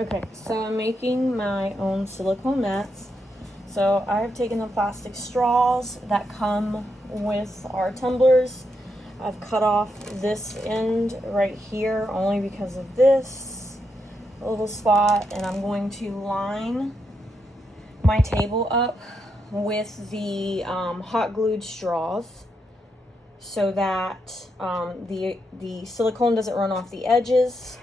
Okay, so I'm making my own silicone mats. So I have taken the plastic straws that come with our tumblers. I've cut off this end right here only because of this little spot, and I'm going to line my table up with the hot glued straws so that the silicone doesn't run off the edges.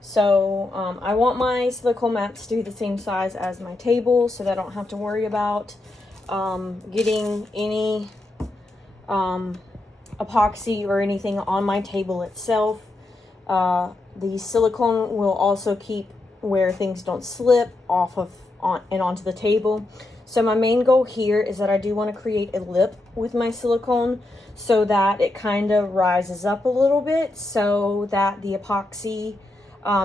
So I want my silicone mats to be the same size as my table so that I don't have to worry about getting any epoxy or anything on my table itself. The silicone will also keep where things don't slip off of and onto the table. So my main goal here is that I do want to create a lip with my silicone so that it kind of rises up a little bit so that the epoxy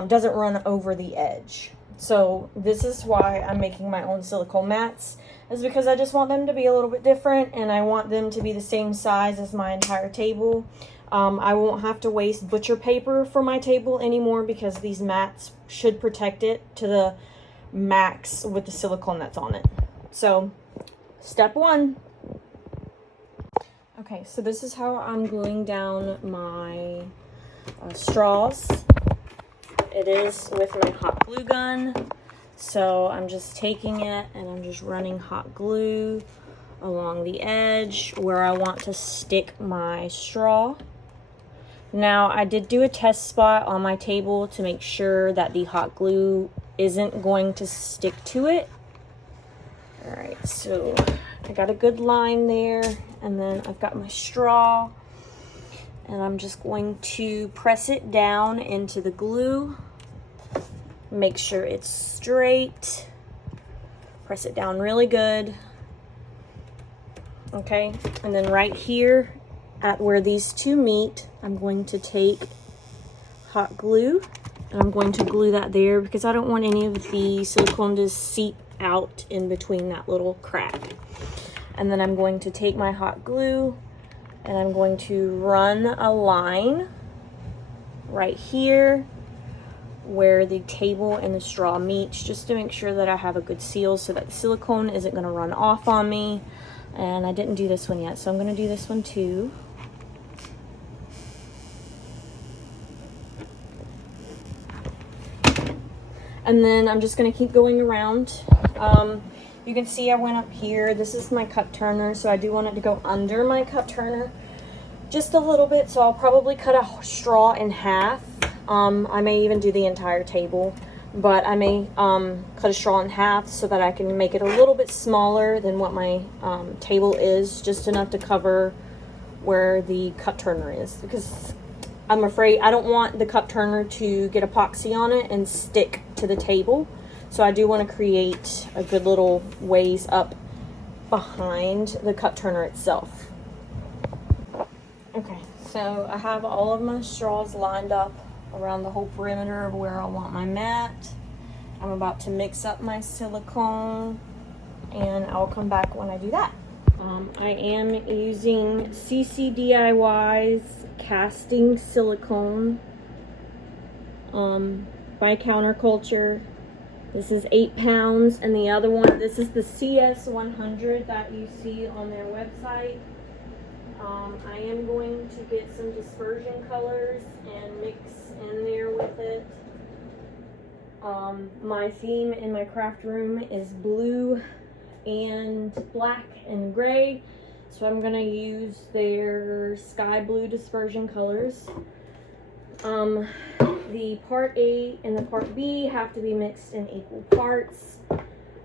doesn't run over the edge. So this is why I'm making my own silicone mats, is because I just want them to be a little bit different, and I want them to be the same size as my entire table. I won't have to waste butcher paper for my table anymore because these mats should protect it to the max with the silicone that's on it. So step one. Okay, so this is how I'm gluing down my straws. It is with my hot glue gun. So I'm just taking it and I'm just running hot glue along the edge where I want to stick my straw. Now I did do a test spot on my table to make sure that the hot glue isn't going to stick to it. All right, so I got a good line there, and then I've got my straw, and I'm just going to press it down into the glue. Make sure it's straight. Press it down really good. Okay, and then right here at where these two meet, I'm going to take hot glue, and I'm going to glue that there because I don't want any of the silicone to seep out in between that little crack. And then I'm going to take my hot glue and I'm going to run a line right here where the table and the straw meets, just to make sure that I have a good seal so that the silicone isn't going to run off on me. And I didn't do this one yet, so I'm going to do this one too. And then I'm just going to keep going around. You can see I went up here. This is my cup turner, so I do want it to go under my cup turner just a little bit. So I'll probably cut a straw in half. I may even do the entire table, but I may cut a straw in half so that I can make it a little bit smaller than what my table is, just enough to cover where the cup turner is, because I'm afraid I don't want the cup turner to get epoxy on it and stick to the table. So I do want to create a good little ways up behind the cup turner itself. Okay, so I have all of my straws lined up around the whole perimeter of where I want my mat. I'm about to mix up my silicone, and I'll come back when I do that. I am using CCDIY's casting silicone by Counterculture. This is 8 pounds, and the other one, this is the CS100 that you see on their website. I am going to get some dispersion colors and mix in there with it. My theme in my craft room is blue and black and gray, so I'm going to use their sky blue dispersion colors. The part A and the part B have to be mixed in equal parts.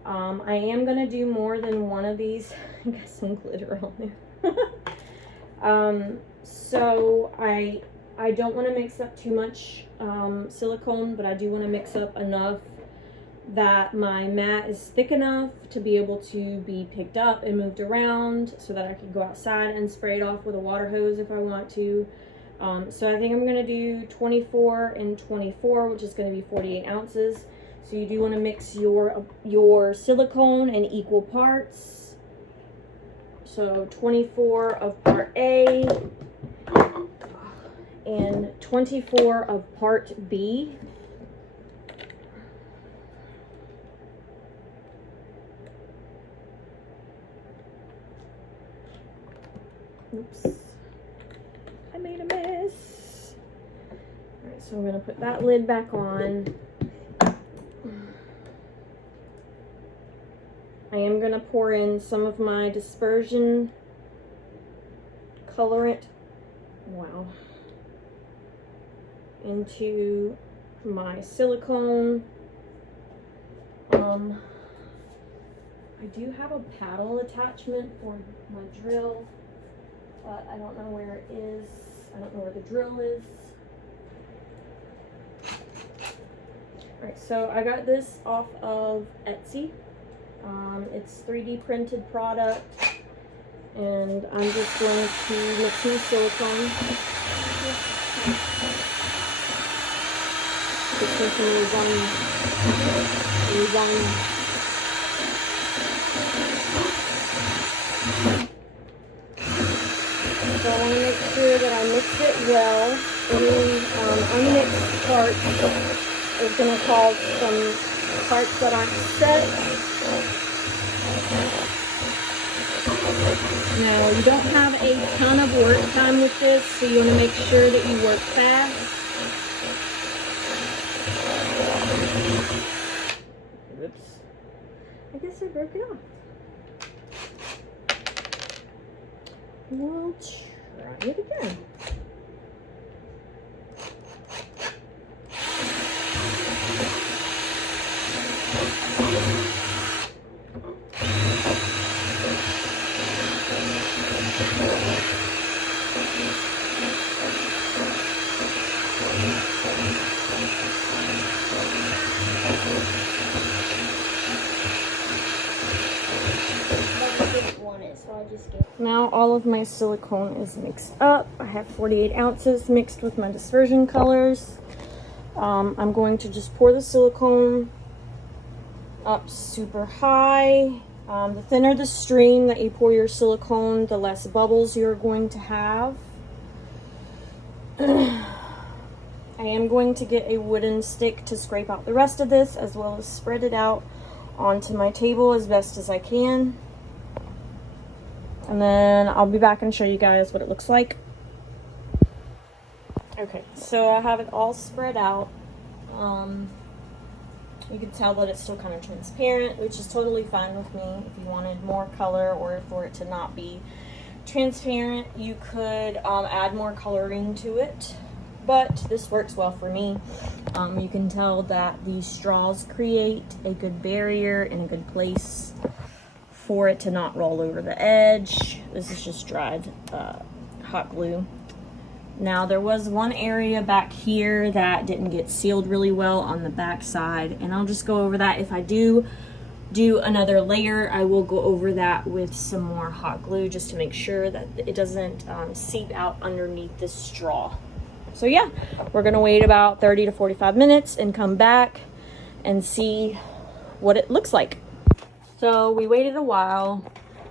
I am going to do more than one of these. I got some glitter on there. So I don't want to mix up too much silicone, but I do want to mix up enough that my mat is thick enough to be able to be picked up and moved around so that I can go outside and spray it off with a water hose if I want to. So I think I'm going to do 24 and 24, which is going to be 48 ounces. So you do want to mix your silicone in equal parts. So 24 of part A and 24 of part B. Oops. I made a mess. Alright, so I'm going to put that lid back on. I am going to pour in some of my dispersion colorant. Wow. Into my silicone. I do have a paddle attachment for my drill, but I don't know where it is. I don't know where the drill is. Alright, so I got this off of Etsy. It's 3D printed product, and I'm just going to mix some silicone. Put some Silicone. So I want to make sure that I mix it well. Any unmixed parts is going to cause some parts that aren't set. Now, you don't have a ton of work time with this, so you want to make sure that you work fast. Oops. I guess I broke it off. We'll try it again. Now all of my silicone is mixed up. I have 48 ounces mixed with my dispersion colors. I'm going to just pour the silicone up super high. The thinner the stream that you pour your silicone, the less bubbles you're going to have. I am going to get a wooden stick to scrape out the rest of this, as well as spread it out onto my table as best as I can. And then I'll be back and show you guys what it looks like. Okay, so I have it all spread out. You can tell that it's still kind of transparent, which is totally fine with me. If you wanted more color or for it to not be transparent, you could add more coloring to it. But this works well for me. You can tell that these straws create a good barrier and a good place for it to not roll over the edge. This is just dried hot glue. Now there was one area back here that didn't get sealed really well on the back side, and I'll just go over that. If I do another layer, I will go over that with some more hot glue just to make sure that it doesn't seep out underneath the straw. So yeah, we're gonna wait about 30 to 45 minutes and come back and see what it looks like. So we waited a while,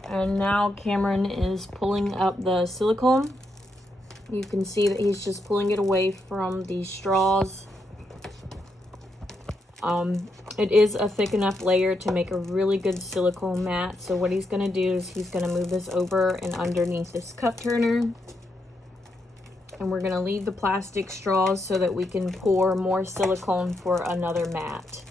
and now Cameron is pulling up the silicone. You can see that he's just pulling it away from the straws. It is a thick enough layer to make a really good silicone mat. So what he's gonna do is he's gonna move this over and underneath this cup turner. And we're gonna leave the plastic straws so that we can pour more silicone for another mat.